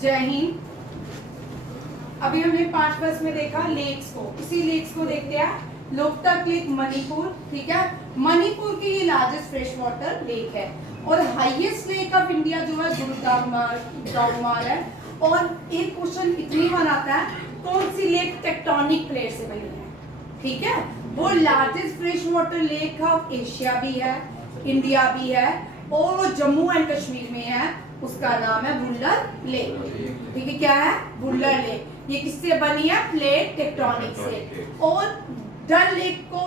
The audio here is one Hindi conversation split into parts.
जय हिंद। अभी हमने पार्ट फर्स्ट में देखा लेक्स को, इसी लेक्स को देखते हैं। लोकतक लेक मणिपुर, ठीक है। मणिपुर की ये लार्जेस्ट फ्रेश वाटर लेक है और हाईएस्ट लेक ऑफ इंडिया जो है गुरुदासपुर है। और एक क्वेश्चन इतनी बार आता है, कौन सी लेक टेक्टोनिक प्लेट से बनी है, ठीक है। वो largest fresh water lake of Asia भी है, इंडिया भी है, और वो जम्मू एंड कश्मीर में है। उसका नाम है बुल्लर लेक, ठीक है। क्या है? बुल्लर लेक। ये किससे बनी है? प्लेट टेक्टोनिक से। और डल लेक को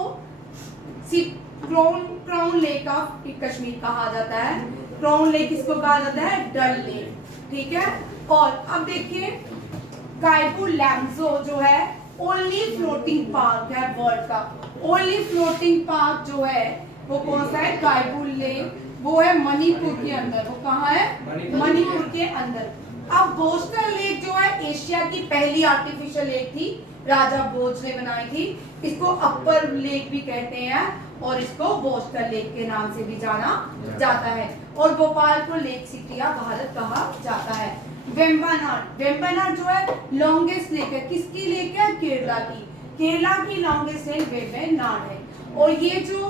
क्राउन लेक ऑफ कश्मीर कहा जाता है। क्राउन लेक किसको कहा जाता है? डल लेक, ठीक है। और अब देखिए कायबू लैम्जो जो है ओनली फ्लोटिंग पार्क है वर्ल्ड का। ओनली फ्लोटिंग पार्क जो है वो कौन सा है? कायबू लेक, वो है मणिपुर के अंदर। वो कहाँ है? मणिपुर के अंदर। अब बोस्टल लेक जो है एशिया की पहली आर्टिफिशियल लेक थी, राजा भोज ने बनाई थी। इसको अपर लेक भी कहते हैं और इसको बोस्टल लेक के नाम से भी जाना जाता है। और भोपाल को लेक सिटी ऑफ भारत कहा जाता है। वेम्बनाड जो है लॉन्गेस्ट लेक है। किसकी लेक है? केरला की। केरला की लॉन्गेस्ट लेक वेम्बनाड है। और ये जो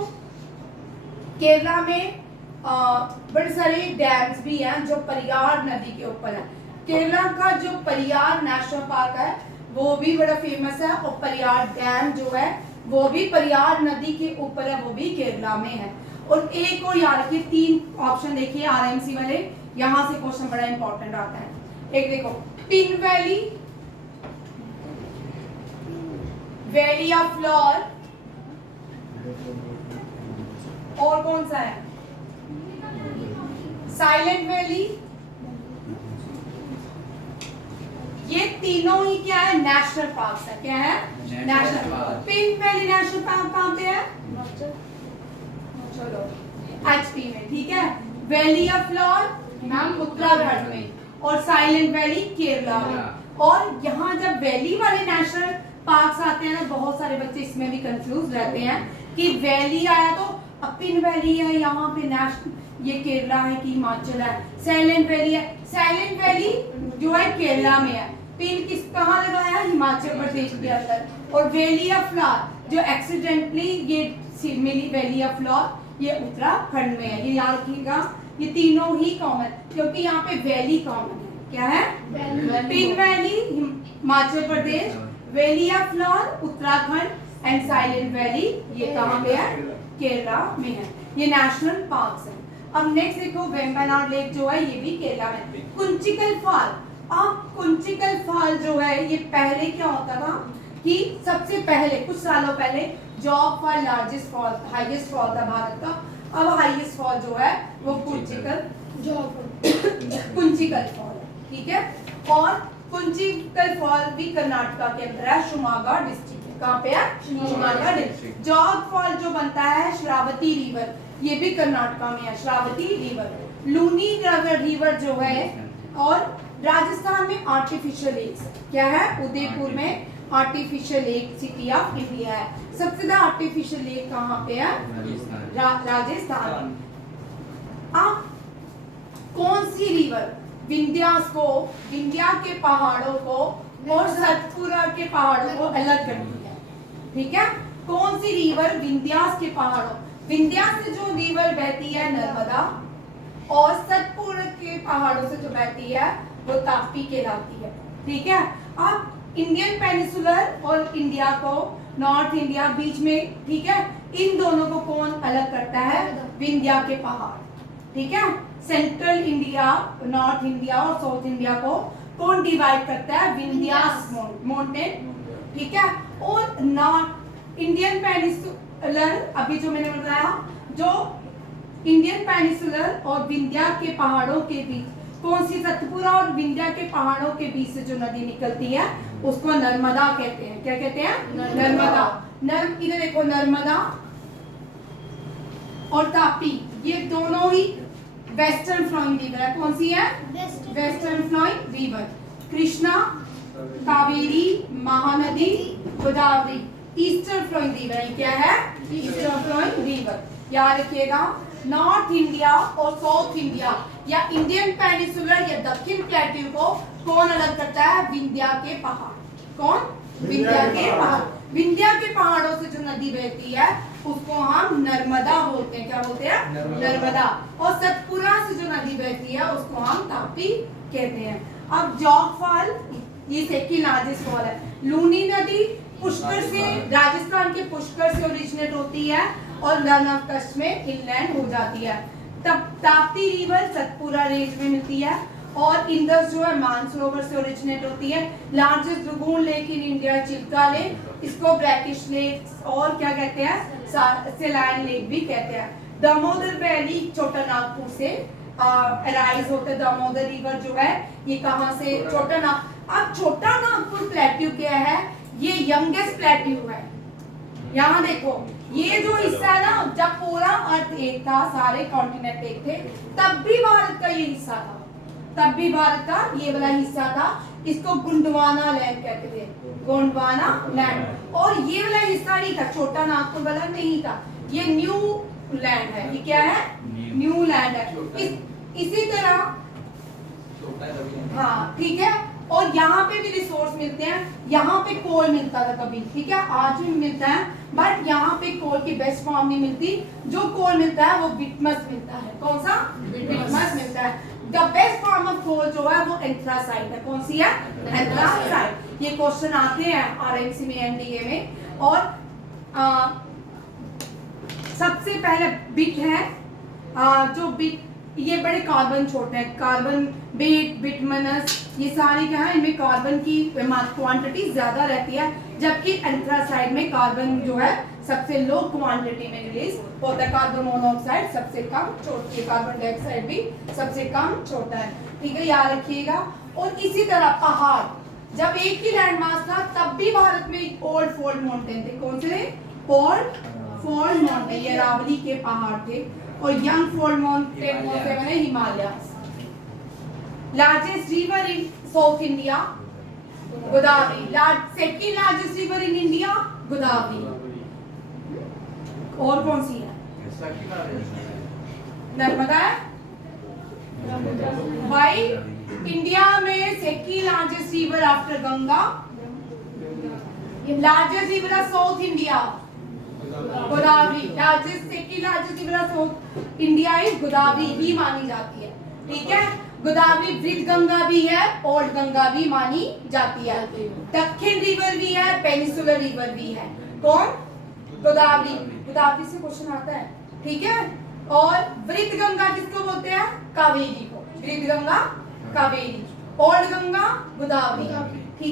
केरला में बड़े सारे डैम्स भी हैं जो परियार नदी के ऊपर है। केरला का जो परियार नेशनल पार्क है वो भी बड़ा फेमस है, और परियार डैम जो है वो भी परियार नदी के ऊपर है, वो भी केरला में है। और एक और याद रखिए, 3 ऑप्शन देखिए आरएमसी वाले, यहाँ से क्वेश्चन बड़ा इंपॉर्टेंट आता है। एक देखो pin valley, valley of flower, और कौन सा है? Silent valley. ये तीनों ही क्या है? नेशनल पार्क है। क्या है? National park. Pin valley national park कहाँ पे है? चलो एचपी में, ठीक है। वैली ऑफ फ्लावर नाम उत्तराखंड में, और साइलेंट वैली केरला में। और यहाँ जब वैली वाले नेशनल पार्क्स आते हैं ना, बहुत सारे बच्चे इसमें भी कंफ्यूज रहते हैं कि वैली आया तो पिन वैली है यहाँ पे नेशनल, ये केरला है कि हिमाचल है। साइलेंट वैली है, साइलेंट वैली जो है केरला में है। पिन किस कहाँ लगाया है? हिमाचल प्रदेश के अंदर। और वैली ऑफ फ्लावर जो एक्सीडेंटली ये मिली वैली ऑफ फ्लावर, ये उत्तराखंड में है। ये याद रखिएगा, ये तीनों ही कॉमन, क्योंकि यहाँ पे वैली कॉमन है। क्या है? Pin valley Himachal Pradesh, valley of flower Uttarakhand, and silent valley ये कहाँ पे है? केरला में है। ये नेशनल पार्क्स है। अब नेक्स्ट देखो वेम्बनाड लेक जो है ये भी केरला में। कुंचिकल फॉल, अब कुंचिकल फॉल जो है ये पहले क्या होता था कि सबसे पहले कुछ सालों पहले job fall largest fall, highest fall था भारत का। अब हाईएस्ट फॉल जो है वो कुंचिकल फॉल है, ठीक है। और कुंचिकल फॉल भी कर्नाटका के अंदर है, शिवमोगा डिस्ट्रिक्ट। कहाँ पे है? शिवमोगा डिस्ट्रिक्ट। जॉग फॉल जो बनता है श्रावती रिवर, ये भी कर्नाटका में है, श्रावती रिवर। लूनी रिवर जो है, और राजस्थान में आर्टिफिशियल लेक्स क्या है? उदयपुर में artificial lake city of India है। सबसे ज्यादा आर्टिफिशियल लेक कहाँ पे है? राजस्थान। अब कौन सी रिवर विंध्या के पहाड़ों को और सतपुरा के पहाड़ों को अलग करती है, ठीक है। कौन सी रिवर विंध्यास के पहाड़ों, विंध्यास से जो रिवर बहती है नर्मदा, और सतपुरा के पहाड़ों से जो बहती है वो ताप्ती कहलाती है, ठीक है। अब इंडियन पेनिसुलर और इंडिया को, नॉर्थ इंडिया बीच में, ठीक है, इन दोनों को कौन अलग करता है? विंध्या के पहाड़, ठीक है। सेंट्रल इंडिया, नॉर्थ इंडिया और साउथ इंडिया को कौन डिवाइड करता है? विंध्यास माउंटेन, ठीक है। और नॉर्थ इंडियन पेनिसुलर, अभी जो मैंने बताया, जो इंडियन पेनिसुलर और विंध्या के पहाड़ों के बीच कौन सी, सतपुरा और विंध्या के पहाड़ों के बीच से जो नदी निकलती है उसको नर्मदा कहते हैं। क्या कहते हैं? नर्मदा। इधर देखो, नर्मदा और ताप्ती ये दोनों ही वेस्टर्न फ्लोइंग रिवर है। कौन सी है? Western flowing river. Krishna, Kaveri, Mahanadi, Godavari eastern flowing river है। क्या है? Eastern flowing river. याद रखिएगा, नॉर्थ इंडिया और साउथ इंडिया या इंडियन पेनिसुलर या दक्षिण प्लेट्यू को कौन अलग करता है? विंध्या के पहाड़। कौन? विंध्या के पहाड़। विंध्या के पहाड़ों से जो नदी बहती है उसको हम नर्मदा बोलते हैं। क्या बोलते हैं? नर्मदा। और सतपुरा से जो नदी बहती है उसको हम तापी कहते हैं। अब जॉग फॉल, ये सेकंड लार्जेस्ट फॉल है। लूनी नदी पुष्कर से, राजस्थान के पुष्कर से ओरिजिनेट होती है और रण ऑफ कच्छ में इनलैंड हो जाती है। तब ताप्ती रिवर सतपुरा रेंज में मिलती है और इंडस जो है मानसरोवर से ओरिजिनेट होती है। Largest lagoon lake in India Chilika lake, इसको ब्रैकिश लेक और क्या कहते हैं? सेलाइन लेक भी कहते हैं। दामोदर वैली छोटा नागपुर से अराइज होते हैं। दामोदर रिवर जो है ये कहां से? अब छोटा नागपुर प्लेट्यू क्या है? ये यंगेस्ट प्लेट्यू है। यहाँ देखो ये जो हिस्सा है ना, जब पूरा अर्थ एक था, सारे कॉन्टिनेंट एक थे, तब भी भारत का ये हिस्सा था। तब भी भारत का ये वाला हिस्सा था। इसको गोंडवाना लैंड कहते थे। गोंडवाना लैंड। और ये वाला हिस्सा नहीं था, छोटा नागपुर वाला नहीं था, ये न्यू लैंड है। ये क्या है? न्यू लैंड है। इसी तरह हाँ ठीक है। और यहाँ पे भी रिसोर्स मिलते हैं। यहाँ पे कोल मिलता था कभी, ठीक है, आज भी मिलता है, बट यहाँ पे कोल की बेस्ट फॉर्म नहीं मिलती। जो कोल मिलता है वो बिटमस मिलता है। कौन सा? बिटमस मिलता है। The best form of coal जो है वो एंथ्रासाइट है। कौन सी है? एंथ्रासाइट। ये क्वेश्चन आते हैं आरएनसी में, एनडीए में। और सबसे पहले बिट है, जो बिट, ये बड़े कार्बन छोड़ते हैं। कार्बन बिट, बिटमनस, ये सारी क्या है? इनमें कार्बन की क्वांटिटी ज्यादा रहती है, जबकि एंथ्रासाइड में कार्बन जो है सबसे लो क्वांटिटी में रिलीज होता है। कार्बन मोनोऑक्साइड सबसे कम छोड़ती है, कार्बन डाइऑक्साइड भी सबसे कम छोड़ता है। ठीक है, याद रखिएगा। और इसी तरह पहाड़, जब एक ही लैंड मास था तब भी भारत में ओल्ड फोल्ड माउंटेन थे। कौन से? ओल्ड फोल्ड माउंटेन, ये अरावली के पहाड़ थे। और यंग फोल्ड माउंटेन मैंने Himalaya. Largest river in south India Godavari. Second largest river in India Godavari. और कौन सी है? नर्मदा है। भाई इंडिया में second largest river after Ganga, largest river of south India Godavari. Second largest river of south India is Godavari ही मानी जाती है। ठीक है, गोदावरी ब्रिज गंगा भी है, ओल्ड गंगा भी मानी जाती है। दक्षिण रिवर भी है, पेनिसुलर रिवर भी है। कौन? गोदावरी। गोदावरी से क्वेश्चन आता है। ठीक है। और वृद्ध गंगा किसको बोलते हैं? कावेरी को। वृद्ध गंगा कावेरी। ओल्ड गंगा गोदावरी।